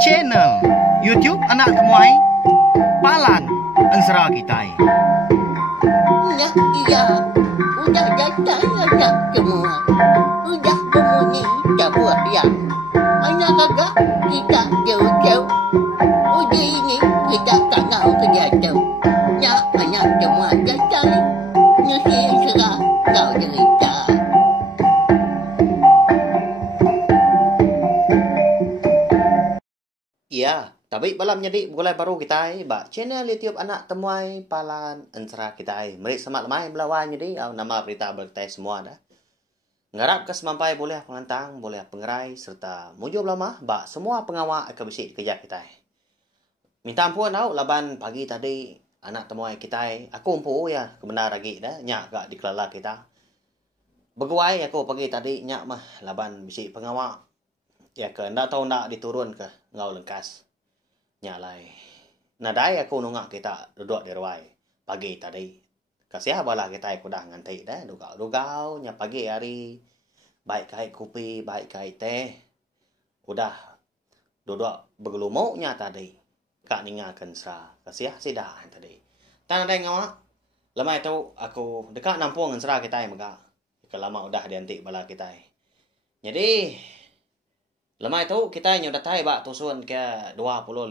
channel YouTube Anak Temuai Palan Ensera Kitai. Nah, iya, udah datang anak semua. Udah berbunyi sebuah yang anak kakak kita jauh-jauh. Uji ini kita tak mau kerja jauh. Ya, anak semua datang. Nusi serah kau cerita. Iya, tapi malam jadi mulai baru kita ba channel YouTube Anak Temuai Palan Ensera kita. Mari semak lemai belawan jadi nama berita berita semua dah. Ngarap ke semampai boleh pengantang, boleh pengerai serta mujur lama ba semua pengawal akan besi kerja kita. Minta ampun tau laban pagi tadi anak temuai kita. Aku umpu ya kebenar lagi dah nyak gak dikelala kita. Beguai aku pagi tadi nyak mah laban besi pengawal. Ya ke ndak tahu ndak diturun ke ngau lengkas. Nyalai. Nadai aku nungak kita duduk di ruai pagi tadi. Kasih bala kita aku dah ngantai dah dugau nya pagi hari. Baik kai kopi, baik kai teh. Udah duduk bergelumuknya tadi. Kak ningakan serah. Kasih sidah tadi. Tan ada ngawak. Lama itu aku dekat nampung serah kita maka. Kelama udah diantik bala kita. Jadi lama itu kita nyoda tai bak tusun ke 25.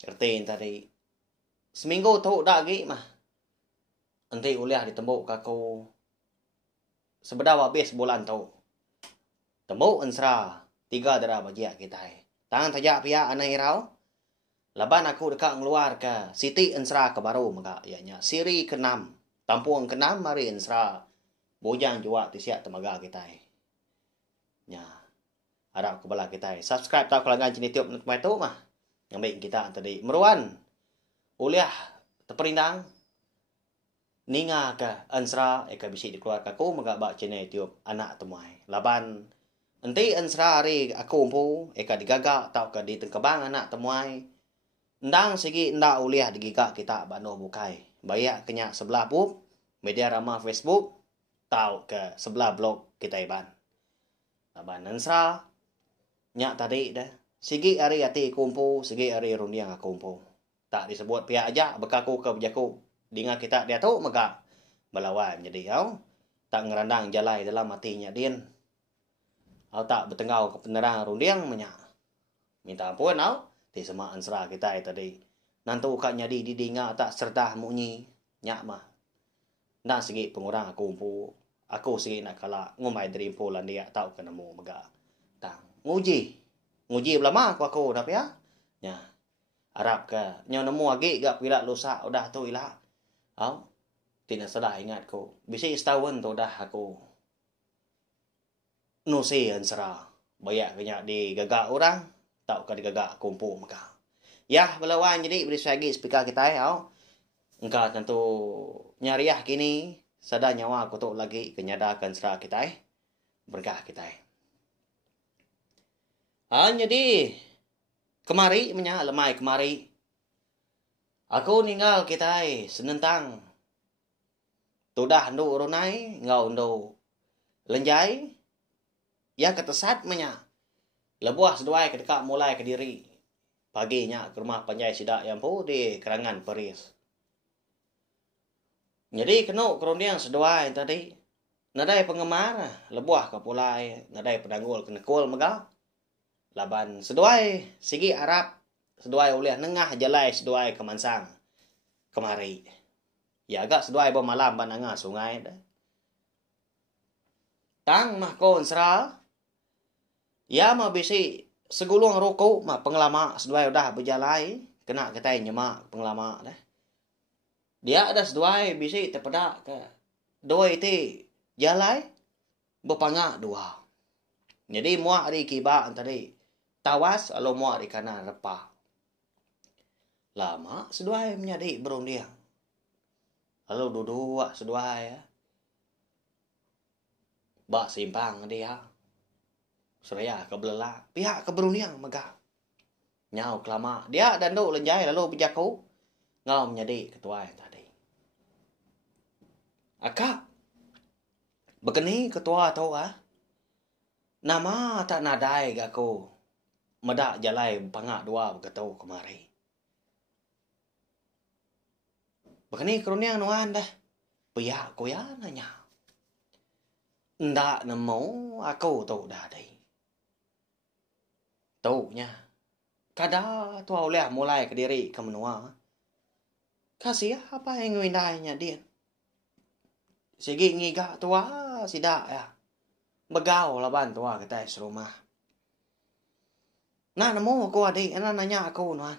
Ertiin tadi. Seminggu tu dak lagi mah. Nanti uliah ditembuk kaku. Sebedah habis bulan tu. Tembuk ensra 3 darah bajia kita. Tangan tajak pihak anak irau. Laban aku dekat ngeluar ke Siti ensra ke baru maka ianya siri ke-6. Tampuang ke-6 mari ensra. Bojang jua tisiak temaga kita. Nya. Harap kebala kita. Subscribe tau kelangan jenis tiup nak tu mah. Yang baik kita tadi. Meruan. Uliah terperindang. Ninga ke ensra eka bisi dikeluarkan aku maka bak channel tiup Anak Temuai. Laban nanti ensra hari aku umpu eka digagak tau ke di tengkebang Anak Temuai. Ndang segi ndak uliah digigak kita bano bukai. Bayak kenyak sebelah pun media ramah Facebook tau ke sebelah blog kita iban. Laban ensra nyak tadi dah. Sigi hari hati kumpu, sigi hari rundiang aku kumpu. Tak disebut pihak aja bekaku ke bejaku. Dengan kita dia tu maka belawan jadi au tak ngerandang jalai dalam matinya din. Au tak bertengau ke penerang rundiang menyak. Minta ampun au ti sama ansra kita tadi. Nantu kak nyadi di dinga tak serta munyi nyak mah. Nah segi pengurang aku kumpu. Aku segi nak kala ngumai dari impulan dia tau ke nemu mega. Tang nguji belama aku dah ya. Nya. Harap ke nyo nemu lagi gak pila lusa udah tu ilah. Au. Tidak sedar ingat ko. Bisi setahun tu dah aku nusi ansara. Bayak kenya di gagak orang tau ke di gagak kumpu maka. Ya belawan jadi beri lagi speaker kita au. Engkau tentu nyariah kini sada nyawa aku tu lagi kenyadakan serah kita berkah kita. Jadi kemari menya lemai kemari. Aku ninggal kita senentang. Tudah ndu runai ngau ndu lenjai. Ya ketesat menya. Lebuah seduai kedekat mulai ke diri. Paginya ke rumah panjai sidak yang pu di Kerangan Peris. Jadi kena kerundiang seduai tadi. Nadai penggemar lebuah ke pulai. Nadai penanggul kenekul mega. Laban seduai sigi Arab. Seduai uliah nengah jalai seduai ke Mansang. Kemari. Ya agak seduai bawa malam bananga sungai dah. Tang mah kon sera. Ya mah bisi segulung rokok mah pengelama seduai udah berjalai. Kena kita nyemak pengelama dah. Dia ada seduai bisi terpedak ke. Dua itu jalai. Berpangak dua. Jadi muak di kibak tadi. Tawas kalau muak di kanan repah. Lama seduai menjadi berundiang. Lalu duduk seduai ya. Bak simpang dia. Suraya kebelela. Pihak keberundiang megah. Nyau kelama. Dia dan duk lenjai lalu berjaku. Ngau menjadi ketua yang tadi. Akak. Begini ketua tahu ah. Nama tak nadai gako. Medak jalai pangak dua begitu kemari. Begini keruniang nuan dah. Pihak ko ya nanya. Ndak nemu aku tu dah dai. Tu nya. Kada tu oleh mulai ke diri ke menua. Kasih apa yang ngwindainya dia. Sigi ngiga tua sida ya. Begau laban tua kita serumah. Nah nemu aku adik, ana nanya aku nuan.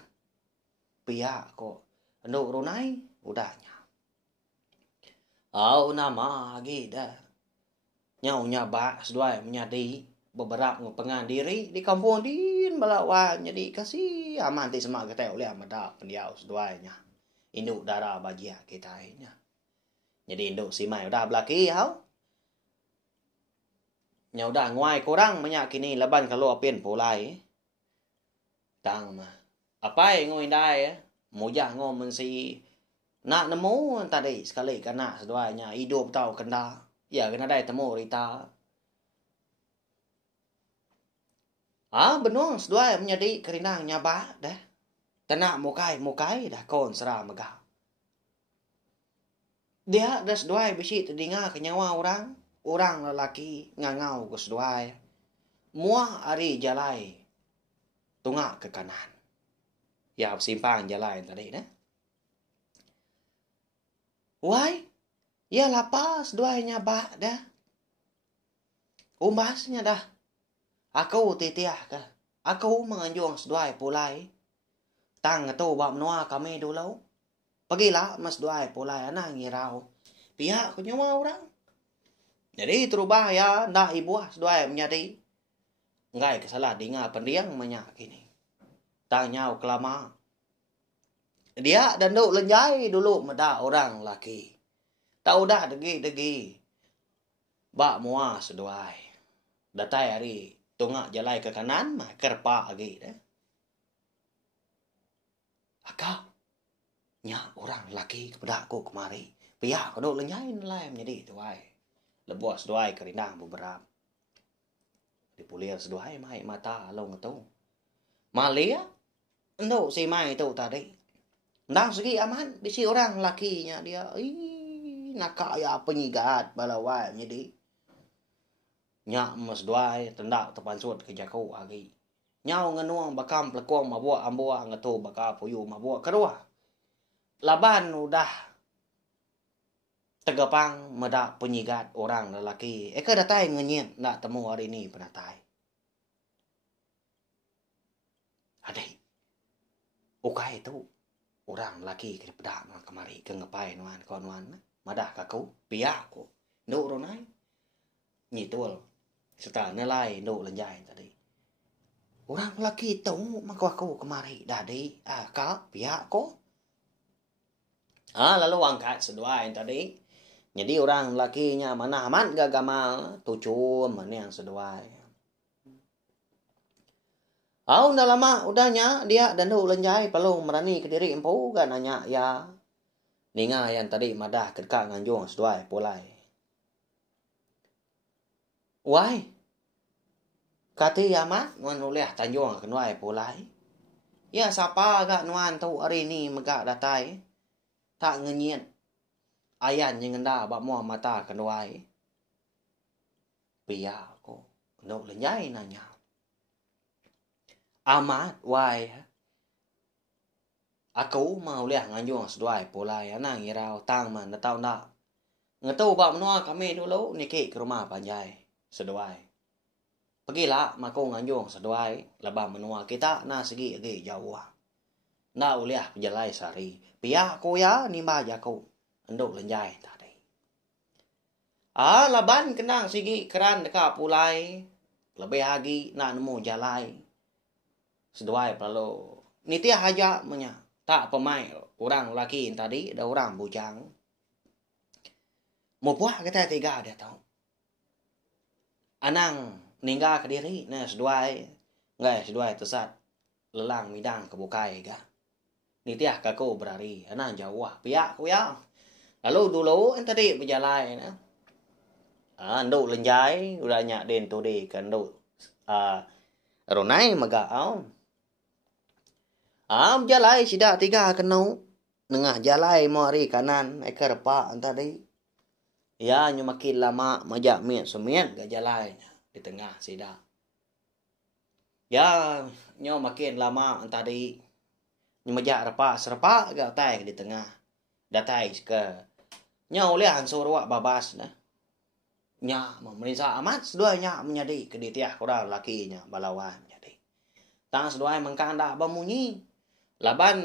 Pihak ko. Nduk runai udahnya. Au nama lagi dah. Nyau nyaba sedua menyadi beberapa pengan diri di kampung din balawan jadi kasih aman ti semak kita oleh amada pendiau seduanya. Induk darah bagia kita nya. Jadi induk si mai udah belaki hau. Nya udah nguai kurang banyak kini leban kalau apin pulai. Tang mah. Apa yang ngoi ya? Mujah ngom si nak nemu tadi sekali kena seduanya hidup tau kena. Ya kena dai temu rita. Benar sedua menjadi kerinang nyaba dah. Tenak mukai dah kon serah megah. Dia dah sedua bisi terdinga ke nyawa orang lelaki ngangau ke sedua. Muah ari jalai tungak ke kanan. Ya simpang jalai tadi dah. Wai, ya lapas dua nyaba dah. Umbasnya dah. Aku titiah ke. Aku menganjung seduai pulai. Tang tu bab noa kami dulu. Pergilah mas duai pulai anak ngirau. Pihak ku nyawa orang. Jadi terubah ya ndak ibu seduai menjadi. Ngai kesalah dinga pendiang menyak kini. Tang nyau kelama. Dia dan duk lenjai dulu meda orang laki. Tak udah degi. Bak mua seduai. Datai hari tungak jalai ke kanan mah kerpa lagi dah. Akak nya orang laki kepada aku kemari. Pihak duk lenyain lah menjadi tuai. Lebuas seduai kerindang beberapa. Dipulir seduai mai mata long tu. Malia nduk si mai tu tadi. Ndang segi aman bisi orang lakinya dia. Nak ya penyigat balawai jadi. Nyak mas duai tendak tepansut ke jaku lagi. Nyau ngenuang bakam pelekuang mabua ambua ngetu baka puyu mabua kedua. Laban udah tegapang medak penyigat orang lelaki. Eka datai ngenyit nak temu hari ini penatai. Adik. Ukai itu orang lelaki ke pedak kemari ke ngepai nuan kawan madah kaku piak ko. Nduk ronai. Nyitul. Serta nilai nduk lenjai tadi. Orang lelaki tahu maka aku kemari dadi kak pihak ko. Lalu angkat sedua yang tadi. Jadi orang lelakinya mana amat gagama tujuh mana yang sedua. Udah lama udahnya dia dan nduk lenjai perlu merani ke diri empu kan nanya ya. Ninga yang tadi madah kedekak nganjung sedua pulai. Wai, kati amat nuan uleh tanjung kenuai pulai. Ya siapa agak nuan tu hari ni megak datai. Tak ngenyit. Ayan yang ngenda bak mua mata kenuai. Pia ko. Nduk lenyai nanya. Amat wai. Aku mau uleh nganjung seduai pulai. Anang irau tang man datau nak. Ngetu bak menua kami dulu nikik ke rumah panjai. Seduai. Pergilah makung nganjung seduai. Lebah menua kita na segi lagi jauh. Na uliah penjalai sari. Pihak ko ya nimba jaku. Nduk lenjai tadi. Laban kenang segi keran dekat pulai. Lebih lagi nak nemu jalai. Seduai perlu. Nitiah aja menya. Tak pemai orang laki tadi. Ada orang bujang. Mau buah kita tiga dia tahu. Anang ninggal ke diri nah seduai ngai seduai tesat lelang midang ke bukai ga nitiah kaku berari anang jauh pihak ku ya lalu dulu tadi berjalan nduk lenjai udah nyak den tu di kan nduk Ronai magaon. Jalai sida tiga kenau. Nengah jalai mari kanan ekar pa tadi. Ya nyo makin lama majak miet sumiet ga jalai di tengah sida. Ya nyo makin lama tadi. Nyo majak serpa ga tai di tengah. Datai ke. Nyo lian suruh babas na. Nya memerintah amat sedua nya menjadi keditiah korang lakinya balawan jadi. Tang sedua mengkanda bamunyi. Laban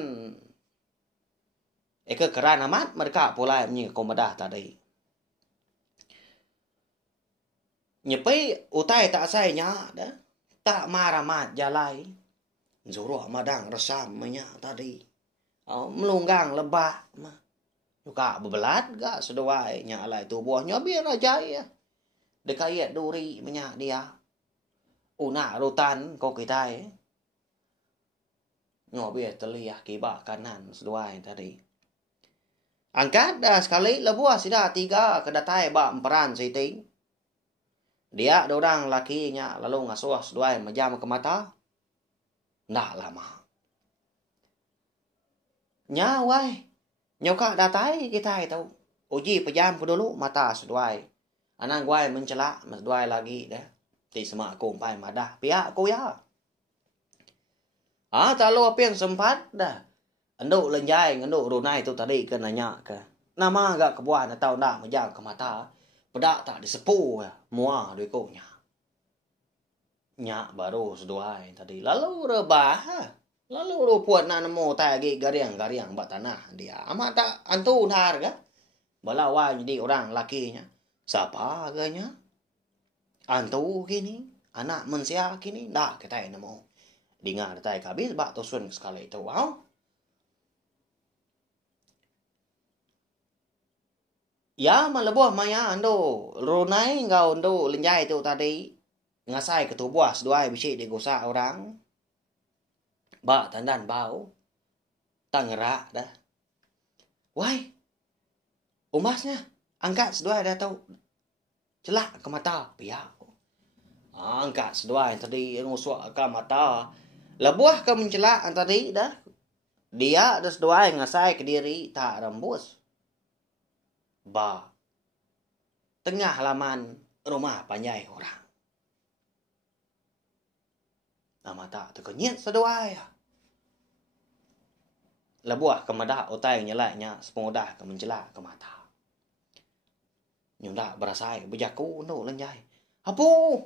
eke keran amat mereka pula menyi komadah tadi. Nyepai utai tak sai nya dah. Tak marah mat jalai. Zuruh madang resam menya tadi. Melunggang lebah mah. Juga bebelat gak seduai nya alai tubuhnya biar aja ya. Dekayat duri menya dia. Una rutan kau kita Ngobiah teliyah kibak kanan seduai tadi. Angkat dah sekali lebuah sida tiga kedatai bak emperan siti. Dia dorang lakinya lalu ngasuh seduai majam ke mata. Ndak lama. Nyawai. Nyoka datai kita itu. Uji pejam ku dulu mata seduai. Anang guai mencelak seduai lagi dah. Ti semak kumpai madah. Pihak ku ya. Tak lu apa yang sempat dah. Enduk lenjai, enduk runai tu tadi ke nanya ke. Nama agak kebuan atau nak majam ke mata. Pedak tak disepu ya. Muah duikunya. Nyak baru seduai tadi. Lalu rebah. Lalu rupuat nak nemu tagi gariang-gariang bak tanah dia. Amat tak antu harga. Balawan jadi orang lakinya. Siapa agaknya? Antu kini. Anak mensia kini. Dah kita nemu. Dengar tai kabis bak tosun sekali itu. Wow. Ya malebuah maya ando. Runai ngau ando lenjai tu tadi. Ngasai ketubuh seduai bisi digosak orang. Bak tandan bau. Tangerak dah. Wai. Umasnya. Angkat seduai dah tahu. Celak ke mata. Pihak. Angkat seduai tadi ngusuk ke mata. Lebuah ke mencelak tadi dah. Dia ada seduai ngasai ke diri. Tak rembus. Ba. Tengah halaman rumah panjai orang. Nama tak terkenyit seduai. Lebuah ke madah otai nyelaknya. Sepengudah ke mencelak ke mata. Nyundak berasai berjaku no lenjai. Apu.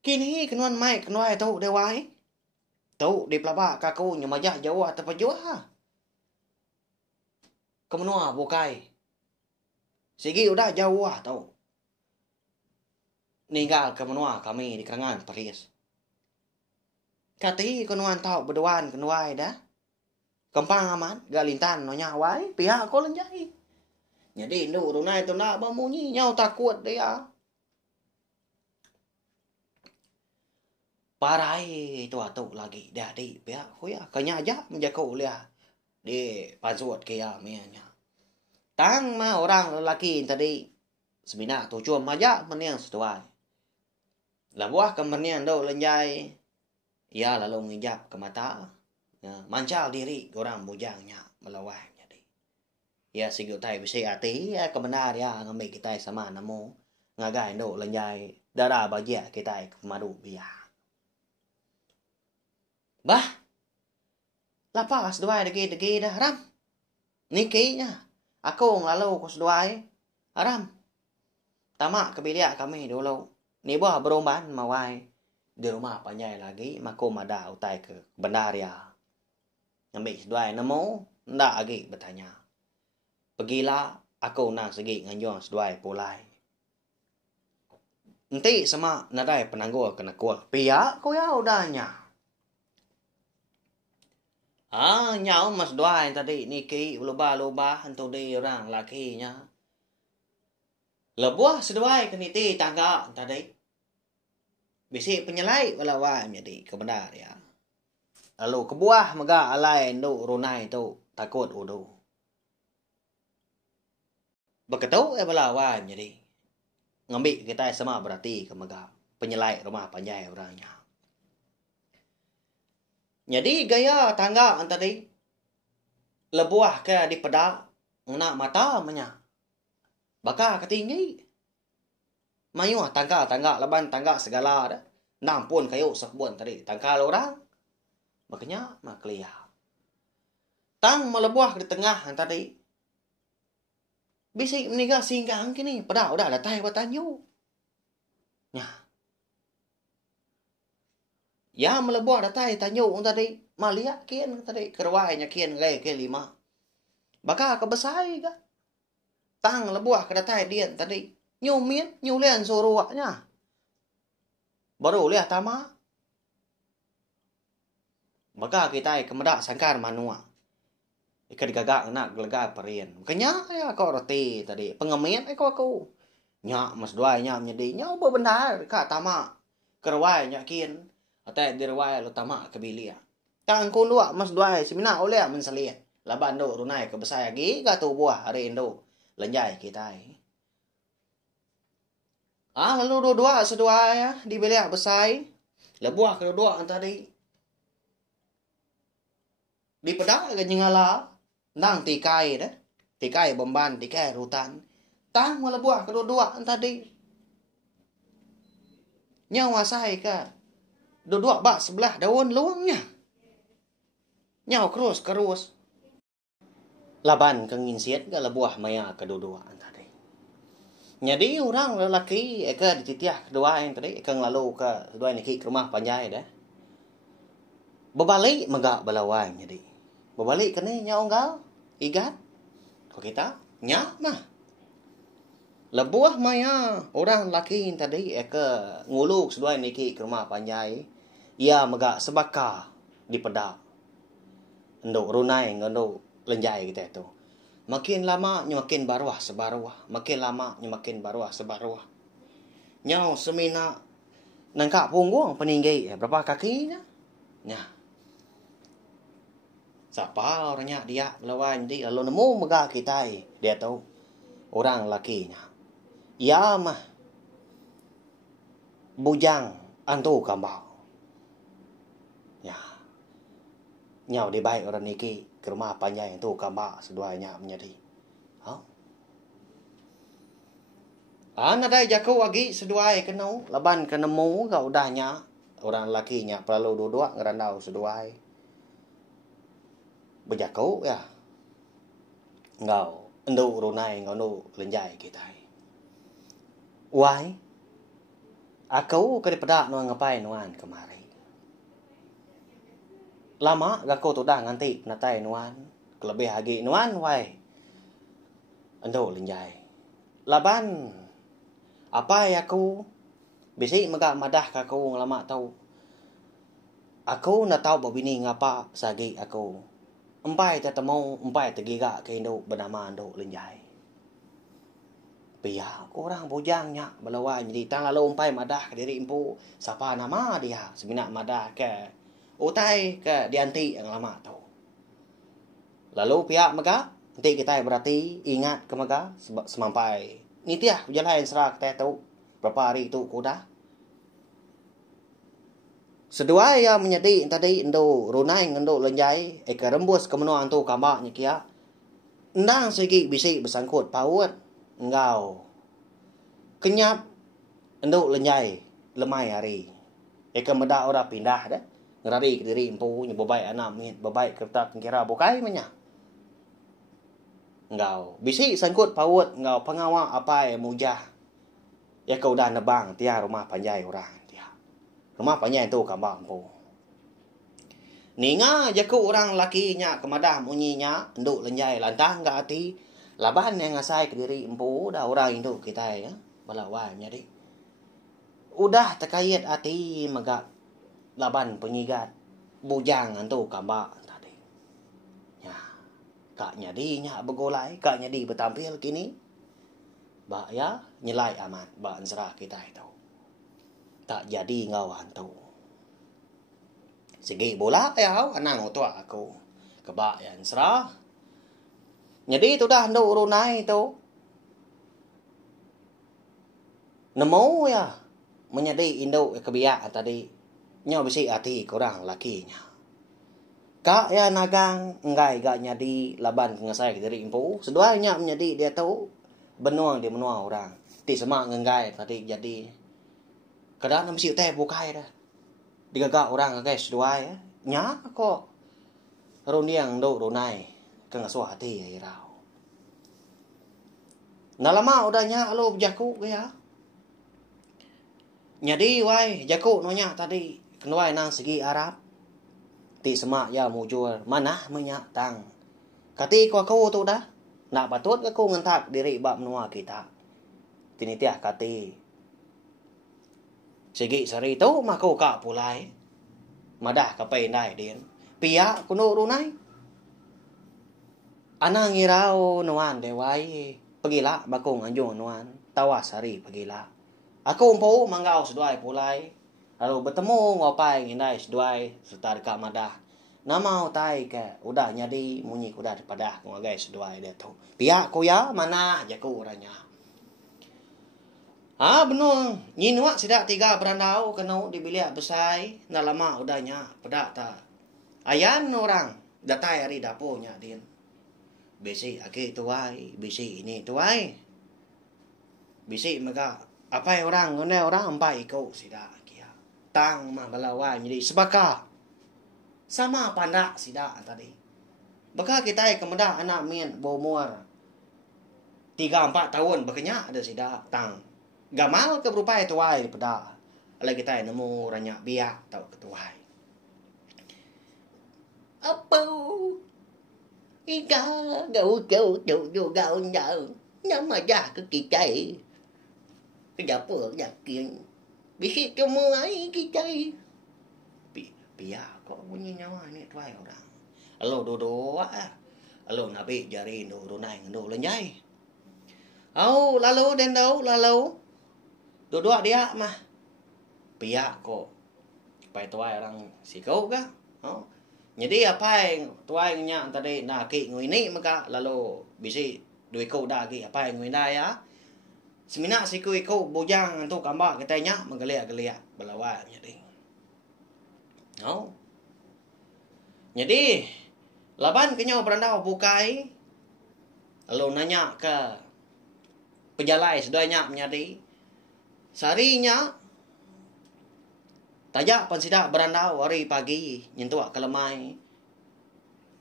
Kini kenuan mai kenuai tau dewai. Tau di pelabak kaku nyemajah jauh atau pejua. Kemenua bukai. Sigi udah jauh tau. Ninggal kemenua kami di kerangan Paris. Kati kenuan tau berduaan kenuai dah. Kempang aman galintan no nyawai pihak ko lenjai. Jadi nu runai tu nak bamunyi nyau takut dia. Parai itu atuk lagi dah di pihak ko ya. Kanya aja menjaku lihat di pansuat kia mianya. Tang mah orang lelaki tadi semina tu cuma aja meniang setuai. Labuah kemenian do lenjai. Ya lalu ngijap ke mata. Ya, mancal diri orang bujangnya melawan jadi. Ya sigutai bisi ati ya kebenar ya ngambil kita sama namo ngagai do lenjai darah bajia kita kemadu biar. Bah. Lapas dua degi dah ram. Nikinya. Aku ngelalu ku seduai. Aram. Tamak kebiliak kami dulu. Ni buah berumban mawai. Di rumah panjai lagi. Maku mada utai ke benar ya. Ngambil seduai nemu. Ndak lagi bertanya. Pergilah. Aku nak segi nganjuang seduai pulai. Nanti sama nadai penanggul kena kuah. Pihak ku ya udahnya. Nyau mas doai tadi niki luba-luba hantu di orang lakinya. Lebuah seduai keniti tangga tadi. Bisi penyelai walawan jadi kebenar ya. Lalu kebuah mega alai ndu runai tu takut udu. Begitu balawan jadi. Ngambil kita sama berarti ke mega. penyelai rumah panjai orangnya. Jadi gaya tangga tadi lebuah ke di pedak ngena mata menya. Baka ketinggi. Mayu tangga leban tangga segala dah. Nampun kayu sekbun tadi tangga orang. Makanya makliya. Tang melebuah di tengah tadi. Bisik meninggal singgang kini pedak udah ada tai batanyu. Nya. Ya melebuah ada tai tanyu tadi. Malia kian tadi kerwainya kian gaya ke 5. Baka kebesai ka. Tang lebuah ke datai dia tadi. Nyumin, nyulian suruhnya. Baru lihat tama. Baka kita kemedak sangkar manua. Ikan gagak nak gelega perian. Makanya ya kau roti tadi. Pengemian aku. Nyak mas dua nyak menjadi. Nyak apa benar. Kak tama. Kerwai nyak kian. Atau dirwai lo tama kebilia. Kang kun dua mas dua semina oleh menselia. Laban do runai kebesai lagi. Gatu buah hari indo. Lenjai kita. Lalu dua-dua sedua ya. Dibeli besai. Lebuah kedua tadi. Di pedak ke nyengala. Nang tikai dah. Tikai bomban, tikai rutan. Tang melebuah kedua-dua tadi. Nyawa saya ke. Dua-dua bak sebelah daun luangnya. Nyawa kerus. Laban kengin siat ke lebuah maya kedua-dua tadi. Jadi orang lelaki ke dititiah kedua yang tadi. Keng lalu ke kedua ini ke rumah panjai dah. Berbalik megak belawang jadi. Berbalik kena nyaunggal. Igat. Kau kita. Nyak mah. Lebuah maya. Orang lelaki tadi. Ke nguluk sedua ini ke rumah panjai. Ia megak sebaka. Di pedak. Nduk runai. Nduk lenjai kita itu. Makin lama makin baruah sebaruah. Makin lama makin baruah sebaruah. Nyau semina nangkap punggung peninggi. Berapa kakinya? Nah. Siapa orangnya dia melawan dia lalu nemu megah kita. Dia tahu orang lakinya. Ya mah. Bujang antu kambau. Ya. Nyau di baik orang niki. Ke rumah panjang itu kambak seduanya menjadi. Ada jaku lagi seduai kenau. Laban kenemu kau udahnya. Orang lakinya perlu dua-dua ngerandau seduai. Berjaku ya. Ngau. Endu runai ngau lenjai kita. Wai. Aku keripada nuan ngapain nuan kemari. Lama gako tu dah nganti natai nuan. Kelebih lagi nuan wai. Ando lenjai. Laban. Apa ya aku. Bisi megak madah kaku ngelama tahu. Aku nak tahu babini ngapa sagi aku. Empai tetemu. Empai tegiga ke Indo bernama Ando lenjai. Pia kurang bujangnya. Belawan jadi tang lalu empai madah ke diri empu. Siapa nama dia. Seminat madah ke. Utai ke dianti yang lama tahu. Lalu pihak mega, nanti kita berarti ingat ke mega semampai. Nitiah berjalan serak kita tahu berapa hari itu kuda. Sedua yang menjadi tadi Indo runai Indo lenjai ke rembus ke menuan tu kambaknya kia. Ndang segi bisi bersangkut paut engau. Kenyap Indo lenjai lemai hari. Ke medak orang pindah dah. Ngerari ke diri empu, nyebabai anak min, babai kertas kira bukai menya. Engau, bisi sangkut paut, engau pengawa apa yang mujah. Ya kau dah nebang, tia rumah panjai orang, tia. Rumah panjai tu kambang empu. Ninga jaku orang lakinya, kemadah munyinya, nduk lenjai, lantang gak hati. Laban yang ngasai ke diri empu, dah orang itu kita ya, balawan jadi. Udah terkait hati megak. Laban penyigat bujang antu kambak tadi. Ya. Kak nyadi nya begolai, kak nyadi bertampil kini. Ba ya nyelai amat ba ansrah kita itu. Tak jadi ngau hantu. Segi bola ya anang tua aku. Kebak ya ansrah. Nyadi tu dah nduk runai tu. Nemu ya. menjadi induk kebiak tadi nyo bisi hati korang lakinya. Kak ya nagang enggak nyadi laban ngasai dari impu. Seduanya menjadi dia tahu benuang di menua orang. Ti semak ngengai tadi jadi. Kadang nam siu teh bukai dah. Digagak orang guys seduai nya kok roniang do ronai ke ngasuh hati ya irau. Nah lama udahnya alo jaku ya. Nyadi wai jaku nonya tadi kenuai nang segi Arab. Ti semak ya mujur mana menyak tang. Kati ko aku tu dah. Nak patut aku ngentak diri bab menua kita. Tinitiah kati. Segi sari tu mako ka pulai. Madah kapai nai din. Pia kuno runai. Anang ngirau nuan dewai. Pagila bakong anjong nuan. Tawas hari pagila. Aku umpo manggau seduai pulai. Lalu bertemu ngopai ngindai seduai serta dekat madah. Nama utai ke udah nyadi munyi kuda daripada ngagai seduai dia tu. Pihak ku ya mana jaku orangnya. Benar. Nyinuak sidak 3 berandau kena di bilik besai. Nah lama udahnya pedak tak. Ayan orang datai hari dapurnya din. Bisi aki tuai, bisi ini tuai. Bisi mereka apa orang ngene orang empai ikut sidak. Tang mah balawan jadi sebaka sama pandak sida tadi. Baka kita kemudah anak min berumur 3-4 tahun bekenya ada sida tang. Gamal ke berupa tuai pada. Ala kita nemu ranyak biak tau ketuai. Apa? Ika gau gau nhờ. Nhưng mà ra cái kỳ chạy. Cái dapur yakin. Bisik cuma ai kita. Pia kok bunyi nyawa ni tuai orang. Alo dodo alo nabi jari do runai ngendo lenjai. Au lalu den dau lalu. Dodo dia mah. Pia kok pai tuai orang sikau ka. Oh. Jadi apa yang tuai nya tadi nak ki ngui ni maka lalu bisi duit kau dah ki apa yang ngui dah ya. Semina siku ikut bujang tu kambak katanya menggeliat-geliat belawan jadi. No. Jadi laban kenyau berandau bukai. Lalu nanya ke pejalai sedanya menjadi. Sarinya tajak pensidak berandau hari pagi nyentuak kelemai.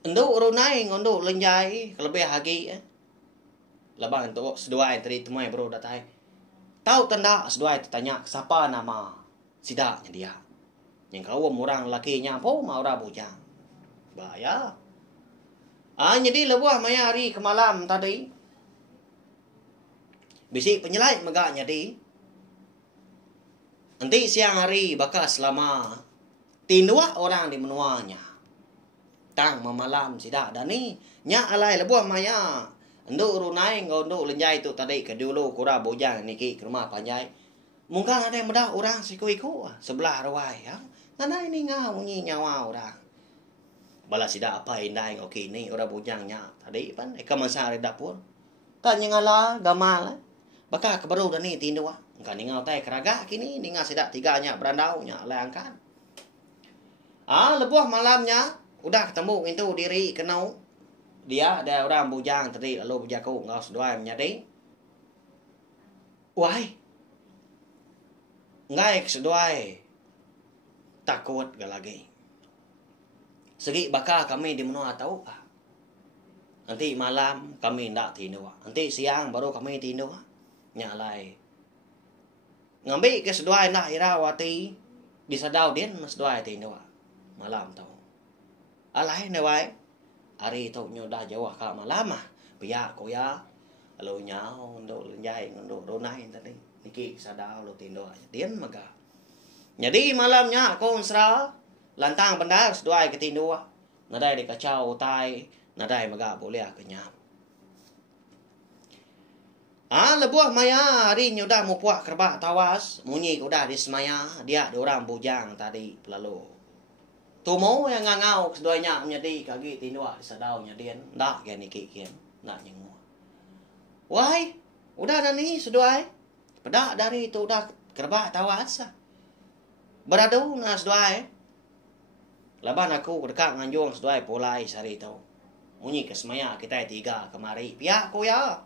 Enduk runai ngonduk lenjai kelebih hagi Labang tu seduai tadi temui bro datai. Tahu tanda seduai tanya siapa nama sidaknya dia. Yang kau orang lakinya po mau ora bujang. Bahaya. Jadi lebuah maya hari ke malam tadi. Bisi penyelai megaknya di. Nanti siang hari bakal selama tindua orang di menuanya. Tang memalam sidak dan ni nya alai lebuah maya. Nduk runai ngonduk lenjai tu tadi ke dulu kura bojang niki ke rumah panjai. Mungkin ada yang medah orang siku-iku sebelah rawai ya. Nana ini ngau nyi nyawa orang. Bala sidak apa indai okey ni orang bojangnya tadi pan eka masa di dapur. Tanya ngala gamal. Baka ke baru dan ni tindua. Engkan ngau tai keraga kini ninga sidak 3 nya berandau nya leangkan. Lebuah malamnya udah ketemu itu diri kenau. Dia ada orang bujang tadi lalu bujaku ngau seduai menjadi. Wai. Ngai seduai. Takut gak lagi. Segi bakal kami di menua tahu. Nanti malam kami ndak tidur. Nanti siang baru kami tidur. Nyalai. Ngambil ke seduai nak irawati. Disadau dia seduai tidur. Malam tahu. Alai ne wai. Hari tu dah jauh ke malam Pihak ko ya. Lalu nyau untuk lenjai untuk runai tadi. Niki sadau lo tindo dian maga. Jadi malamnya aku sera lantang bandar seduai ke tindo. Nadai di kacau tai, nadai maga boleh kenyam. Lebuah maya hari nyudah mupuak kerbak tawas, munyi udah di semaya, dia orang bujang tadi lalu. Tumo yang ngangau keduanya menjadi kaki tindua sadau nyadian ndak gani kikian ndak nyengu. Wai, udah ada nih seduai. Pedak dari itu udah Kerba tawas. Beradu na seduai. Laban aku dekat nganjung seduai polai sehari tu. Munyi kesemaya kita tiga kemari. Pihak aku ya.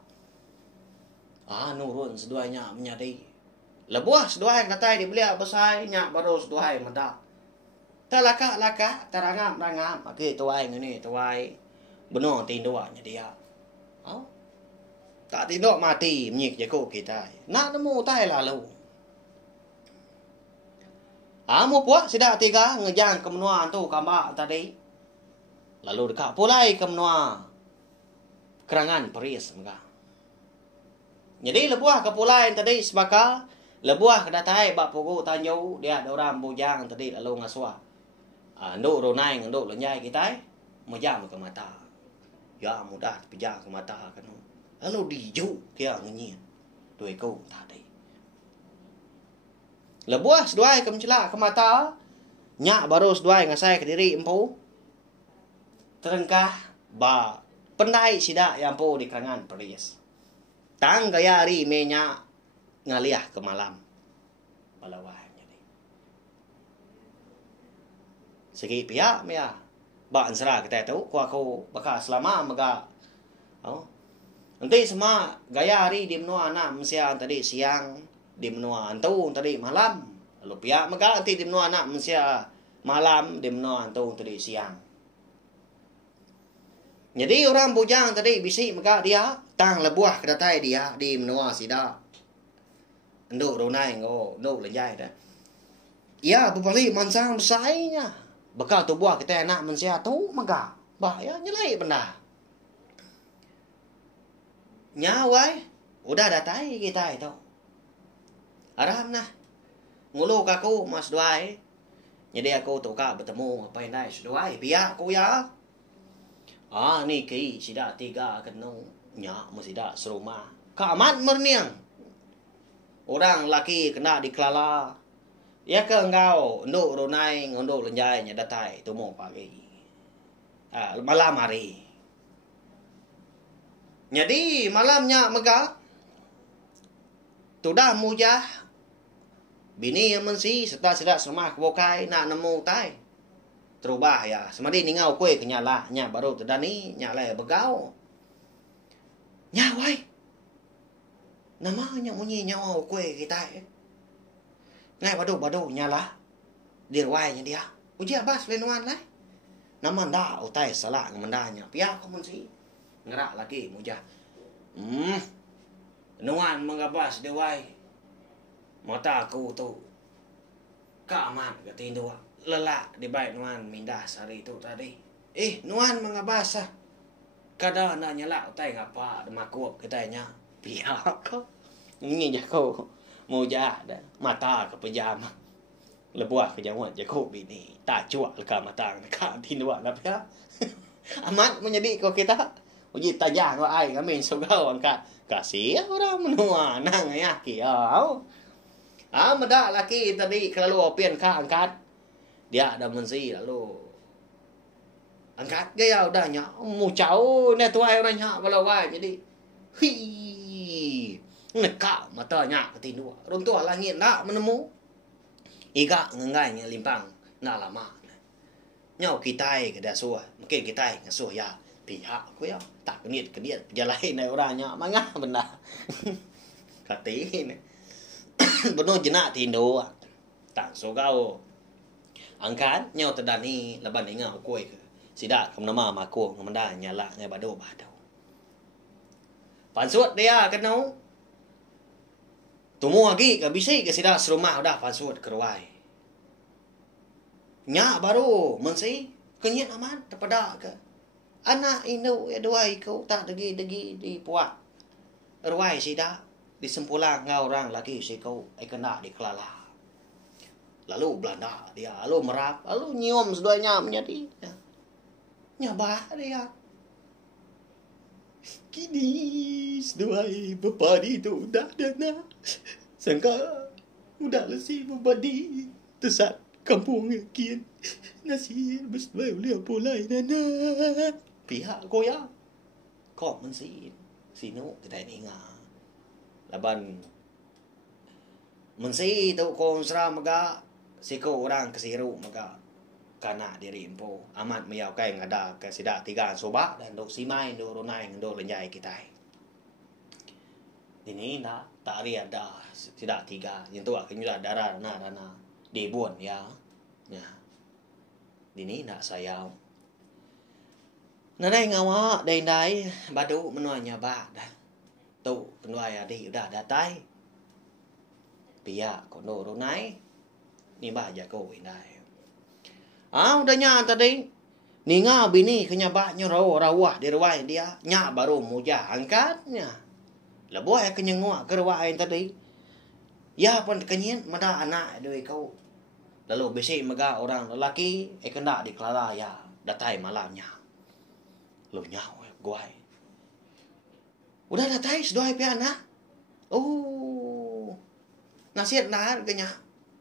Nurun seduainya menyadai. Lebuah seduai katai dibeli besar nyak baru seduai medak. Laka terangam. Aki tuai ngini tuai. Benar tinduannya dia. Tak tinduk mati menyik jago kita. Nak nemu tai lalu. Mu puak sidak tiga ngejang ke menua tu kambak tadi. Lalu dekat pulai ke menua kerangan peris mereka. Jadi lebuah ke pulai tadi sebaka lebuah ke datai bak pugu tanjau dia ada orang bujang tadi lalu ngasua. Nduk ronai nduk lenyai kita mejam ke mata. Ya mudah pejam ke mata kan. Lalu diju kia ngenyin. Dua kau tadi. Lebuah seduai ke mencela ke mata. Nyak baru seduai ngasai ke diri empu. Terengkah ba pendai sidak yang empu di kerangan peris. Tang gaya hari menyak ngaliah ke malam. Balawahnya ni. Segi pihak mea. Ba ansra kita tu ku aku bakal selama mega. Nanti semua gaya hari di menua anak mesia tadi siang. Di menua antung tadi malam. Lalu pihak mega nanti di menua anak mesia malam. Di menua antung tadi siang. Jadi orang bujang tadi bisik mega dia. Tang lebuah kedatai dia di menua sida. Nduk ronai nduk lejai dah. Ya berbalik mansang besarnya. Bekal tubuh kita anak mesia tu mega. Bahaya nyelai benda. Nyawai udah datai kita itu. Aram nah. Ngulu aku mas duai. Jadi aku tukar bertemu apa yang naik duai. Biar aku ya. Ni ki sida tiga kenu. Nyak sida serumah. Kamat merniang. Orang laki kena dikelala. Ya ke engkau nduk ronai nduk lenjai nya datai tumu pagi. Malam hari. Jadi malamnya mega. Tudah mujah. Bini yang mensi serta sedak semah kebokai nak nemu tai. Terubah ya. Semadi ningau kue kenyala. Nya baru terdani. Nya lai begau. Nya wai. Namanya munyi nyawa kue kita. Ngai badu nyala. Dirwai nya dia. Uji abas lenuan lai. Nama nda utai salah ngamandanya. Pihak aku mensi. Ngerak lagi mujah. Nuan mengabas dewai. Mata aku tu keaman ketindu lelak di baik nuan mindah sari tu tadi. Nuan mengabas kada nak nyelak utai ngapa demakuk katanya. Pihak kau. Ini jago mujah dah. Mata ke pejam. Lebuah ke jamuan jago bini. Tak cuak leka mata dekat tindu lah pihak. Amat menjadi kau kita. Uji tajah kau ai kami sugau angkat. Kasih orang menua nang ya kiau. Medak laki tadi kalau opian kah angkat. Dia ada mensi lalu. Angkat gaya udah nyak. Mucau ni tuai orang nyak balawai jadi. Nekak matanya ketindu. Runtuh langit nak menemu. Iga ngengai limpang nak lama. Nyau kitai ke dasua. Mungkin kitai ngasuh ya. Pihak aku ya. Tak kenit perjalain dari orangnya. Mangah benda. Katin. Benar jenak tindu. Tak so kau. Angkat. Nyau terdani. Leban ingau kue ke. Sidak ke nama maku. Ngamanda nyala. Ngai badu. Pansut dia kenau. Tumu lagi ke bisik ke sidak serumah. Udah pansut keruai. Nyak baru. Mensi. Kenyit aman. Terpada ke. Anak Indo dua ikut tak degi di puak. Ruai sida di sempulang ngau orang lagi si kau kena di kelala. Lalu Belanda dia lalu merap lalu nyium seduanya menjadi nyabah dia. Kini seduai bepadi tu dah dana. Sangka udah lesi bepadi tesat kampung kian. Nasi berseduai boleh pulai dana. Pihak ko ya. Kok mensin. Sino kita ini nga. Laban. Mensi tu konsra maga siko orang kesiru maga kana diri impo amat meyau kai ngada ke sida tiga soba dan dok simai do ronai do lenjai kita. Ini na tak ria ada sida tiga yang tu akan juga darah na di buan ya. Ya. Ini nak sayau. Nadai ngawa dai badu menuanya ba dah. Tu penuai adi udah datai. Pia kono ronai ni ba jago indai. Udah nya tadi. Ninga bini kenya ba nyoro rawah di rawai dia. Nya baru muja angkatnya. Labuai kenya ngua ke rawai tadi. Ya pun kenyin mada anak deui kau. Lalu besi mega orang lelaki kena diklara ya datai malamnya. Lu nyau guai. Udah datai sedoai piana. Oh. Nasihat nah kenya.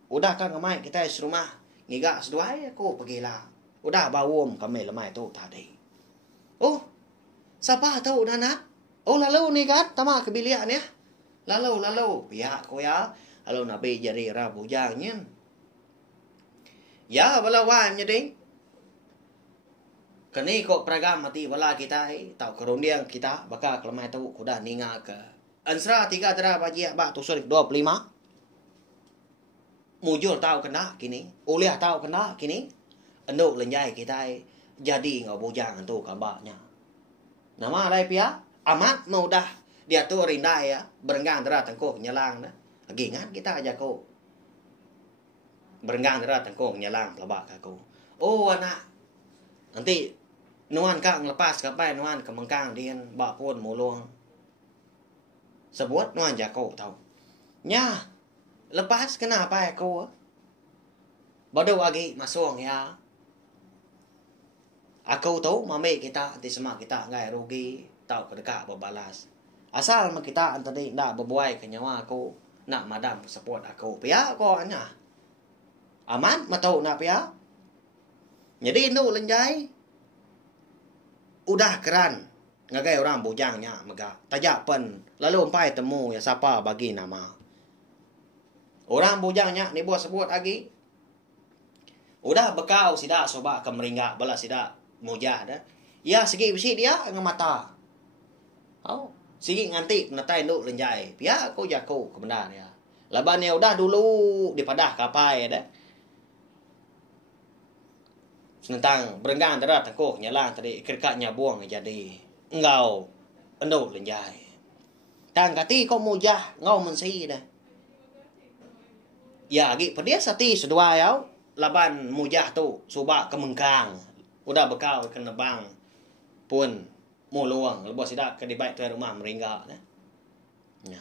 Udah kan ngamai kita serumah. Ngiga sedoai aku pergilah. Udah bawom kami lemai tu tadi. Oh. Siapa tahu nana? Oh lalu ni kan tama kebilian ya. Lalu pihak ko ya. Lalu nabi jadi rabu jangnya. Ya wala wanya ding. Kani ko pragam mati wala kita tau kerundiang kita baka kelemai tu kuda ninga ke. Ansra 3 dera baji ba tu sorry 25. Mujur tahu kena kini. Uliah tahu kena kini. Enduk lenjai kita jadi ngau bujang tu kambaknya. Nama lai pia amat mudah dia tu rindai ya berenggang dera tengkok nyelang dah. Lagi ingat kita aja ko. Berenggang dera tengkok nyelang pelabak aku. Oh anak. Nanti nuan kang lepas kapai nuan ke mengkang dian bak pun mulung. Sebut nuan jako tahu. Nya. Lepas kenapa aku? Bodoh lagi masuk ya. Aku tahu mami kita anti semak kita ngai rugi tahu kedekak berbalas. Asal kita tadi ndak berbuai ke nyawa aku nak madam support aku. Pia ko anya. Aman matau nak pia. Jadi nu lenjai. Udah keran ngagai orang bujangnya mega. Tajak pen lalu empai temu ya siapa bagi nama. Orang bujangnya ni buat sebut lagi. Udah bekau sida soba ke meringga bala sida mujah dah. Ya segi besi dia dengan mata. Oh, segi nganti natai nduk lenjai. Pia ko jako ke benar ya. Laban ya udah dulu dipadah kapai dah. Senentang berenggang darat tengkok nyalang tadi kerkaknya buang jadi. Engau nduk lenjai. Tang kati ko mujah ngau mensi dah. Ya, lagi pedia sati sedua yau. Laban mujah tu subak ke mengkang. Udah bekal ke nebang. Pun muluang. Lepas sidak ke dibaik tu rumah meringga. Ya.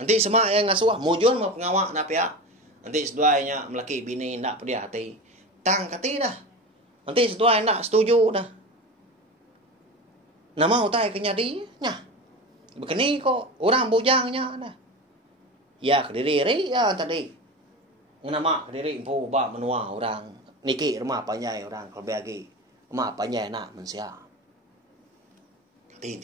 Nanti semua yang ngasuh. Mujun mau pengawak nak pihak. Nanti seduanya melaki bini nak pedia hati. Tang kati dah. Nanti sedua nak setuju dah. Nama utai kenyadi. Nya. Begini kok. Orang bujangnya dah. Ya kediri ya tadi. Nama diri impu ba menua orang niki rumah panjai orang kalau bagi rumah panjai nak mensia ti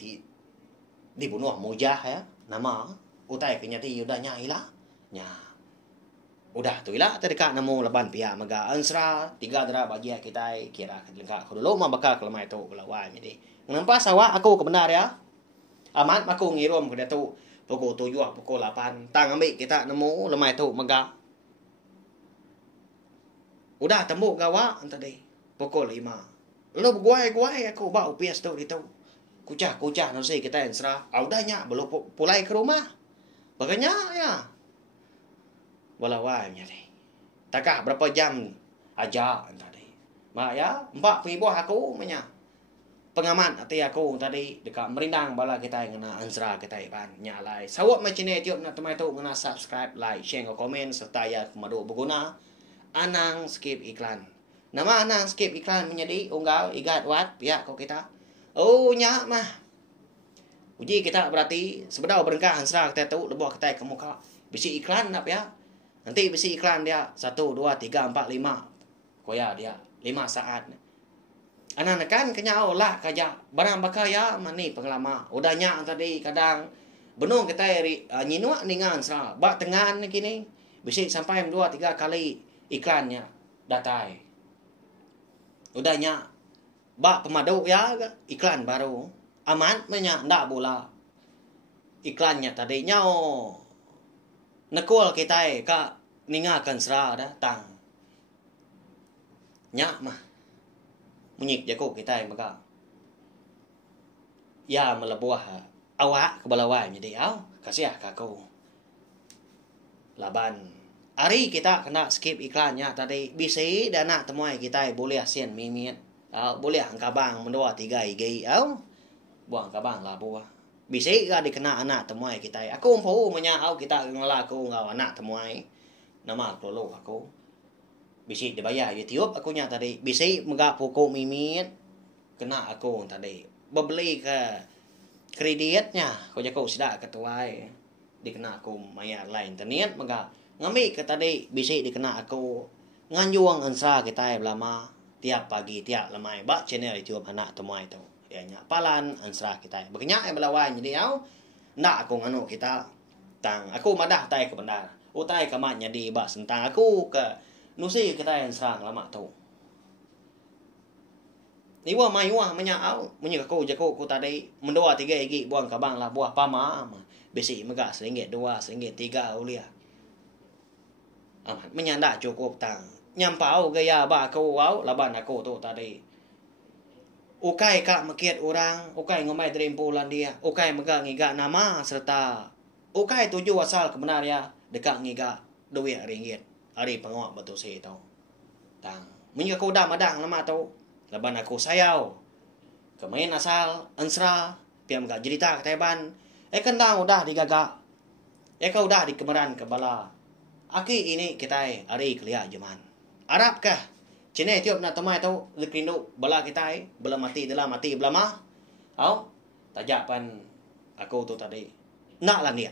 dibunuh mujah ya nama utai kenyati udah nyai lah nya udah tu ilah terdekat nemu leban pia maga ansra 3 dera bagi kita kira lengkap dulu mah bakal kelemai tu lawan jadi nampak sawah aku kebenar ya amat aku ngirum ke tu pukul 7 pukul 8 tang ambil kita nemu lemai tu maga. Udah tembuk gawa tadi pukul 5. Lu guai aku bawa upias tu itu. Kucah nasi kita yang serah. Udahnya belum pulai ke rumah. Baganya ya. Walawai tadi. Takah berapa jam aja tadi. Mak ya, 4 ribu aku punya. Pengamat hati aku tadi dekat merindang bala kita yang kena ansra kita kan nyalai. Sawat macam ni tiup nak temai tu kena subscribe, like, share, komen serta ya kemadu berguna. Anang skip iklan. Nama Anang skip iklan menjadi unggal igat wat pihak kau kita. Oh nyak mah. Uji kita berarti sebenarnya berengkah ansra kita tu lebih kita ke muka. Bisi iklan nak ya. Nanti bisi iklan dia 1 2 3 4 5. Koya dia 5 saat. Anak kan kenyau lah kaja barang bakaya mani pengalaman. Udah nyak tadi kadang benung kita nyinua ningan ansra. Bak tengan kini. Bisik sampai 2-3 kali iklannya datai. Udahnya bak pemaduk ya iklan baru. Aman menya ndak bola. Iklannya tadinya nekul kita ka ningakan sera dah tang. Nyak mah. Munyik jago kita maka. Ya melebuah awak ke balawai jadi kasih kaku. Laban hari kita kena skip iklannya tadi bisi dana temuai kita boleh asian mimit. Boleh angkabang mendua 3 igi buang kabang lah buah. Bisi ga dikena anak temuai kita. Aku umpu menyau kita ngelaku ngau anak temuai. Nama lolo aku. Bisi dibayar YouTube aku nya tadi. Bisi megak pokok mimit kena aku tadi. Bebeli ke kreditnya ko jako sida ketuai. Dikena aku mayar lain internet megak ngami ke tadi bisi dikena aku nganjuang ansra kita belama tiap pagi tiap lemai bak channel YouTube anak temuai tu dia nya palan ansra kita begenya belawan jadi ndak aku nganu kita tang aku madah tai ke bandar utai ke mak jadi bak sentang aku ke nusi kita ansra lama tu ni wa mai wa menyau munyi aku jako ku tadi mendoa 3 gigi buang kabang lah buah pama besi mega RM1 2 RM3 ulia amat menyanda cukup tang nyampau gaya ba kau laban aku tu tadi. Ukai kak makiat orang, ukai ngomai dari Poland dia, ukai megang ngiga nama serta ukai tuju asal kebenaran dekat ngiga RM2. Hari pengawak betul saya tahu. Tang, menyika kau dah madang lama tu, laban aku sayau. Kemain asal ansra, piam gak cerita keteban, kan dah udah digagak. Kau dah dikemeran ke bala. Aki ini kita hari kelia jaman. Arab kah? Cina tiup nak temai tau lekrindu bala kita bala mati dalam mati belama. Tajak pan aku tu tadi. Nak lah niat.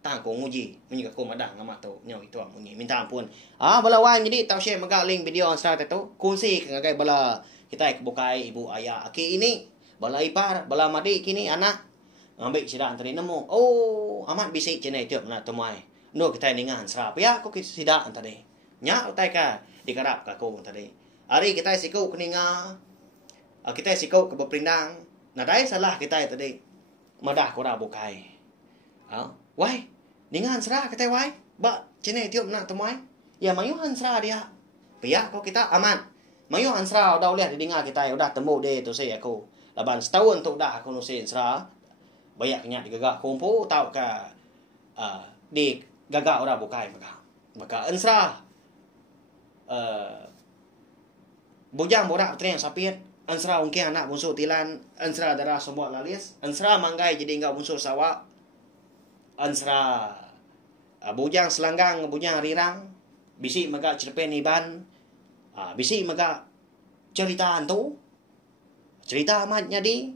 Tang aku nguji, munyi aku madang ngama tau nyau itu munyi minta ampun. Bala wan jadi tau share mega link video start tu. Kunsi ngagai bala kita kebukai ibu ayah aki ini bala ipar bala mati kini anak ngambil sida antri nemu. Amat bisik cina tiup nak temai. No kita ningan serap ya aku sida antari. Nya utai ka dikarap ka ko tadi. Hari kita sikau keninga. Kita sikau ke berperindang. Nadai salah kita tadi. Madah ko ra bukai. Wai, ningan serah kita wai. Ba cine tiup nak temuai. Ya mayuhan serah dia. Pia ko kita aman. Mayuhan serah udah lihat didengar kita udah temu deh tu saya aku. Laban setahun tu dah aku nusin serah. Banyaknya digagak kumpul tau ka di gagak ora bukai maka ansra bujang borak tren sapit ansra ungki anak bungsu tilan ansra darah semua lalis ansra manggai jadi enggak bungsu sawak ansra bujang selanggang bujang rirang bisi maga cerpen iban bisi maga cerita antu cerita amat jadi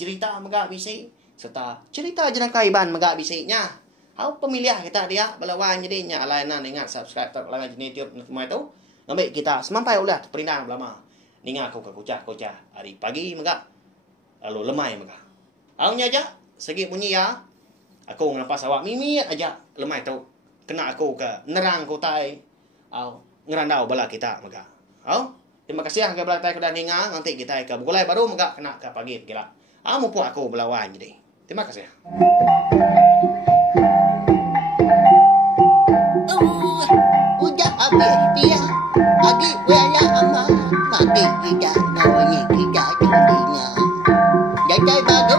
cerita maga bisi serta cerita jenaka iban maga bisinya pemilihan kita dia balawan jadi nya lainan ingat subscribe tak langan jenis YouTube semua itu ngambil kita semampai ulah perindang lama ninga aku ke kucah hari pagi mega lalu lemai mega aunya aja segi bunyi ya aku ngelepas awak mimi aja lemai tu kena aku ke nerang kotai ngerandau bala kita mega terima kasih yang bala tai kedan ninga nanti kita ke bukulai baru mega kena ke pagi kira mumpuk aku belawan jadi terima kasih. Udah habis dia. Adik wala amat. Mati kita namanya kita jadinya. Jajai baru